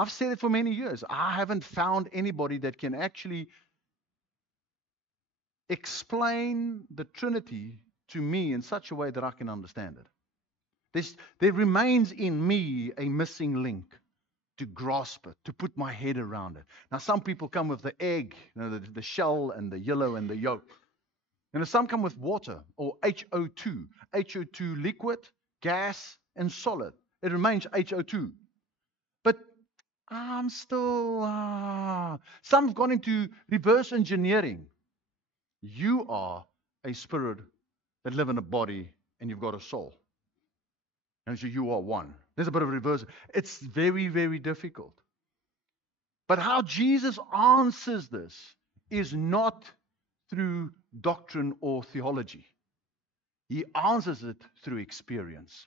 I've said it for many years. I haven't found anybody that can actually explain the Trinity to me in such a way that I can understand it. There remains in me a missing link to grasp it, to put my head around it. Now, some people come with the egg, the shell and the yellow and the yolk. And some come with water or HO2, HO2 liquid, gas, and solid. It remains HO2. But I'm still, some have gone into reverse engineering. You are a spirit that live in a body and you've got a soul. And so you are one. There's a bit of a reverse. It's very, very difficult. But how Jesus answers this is not through doctrine or theology. He answers it through experience.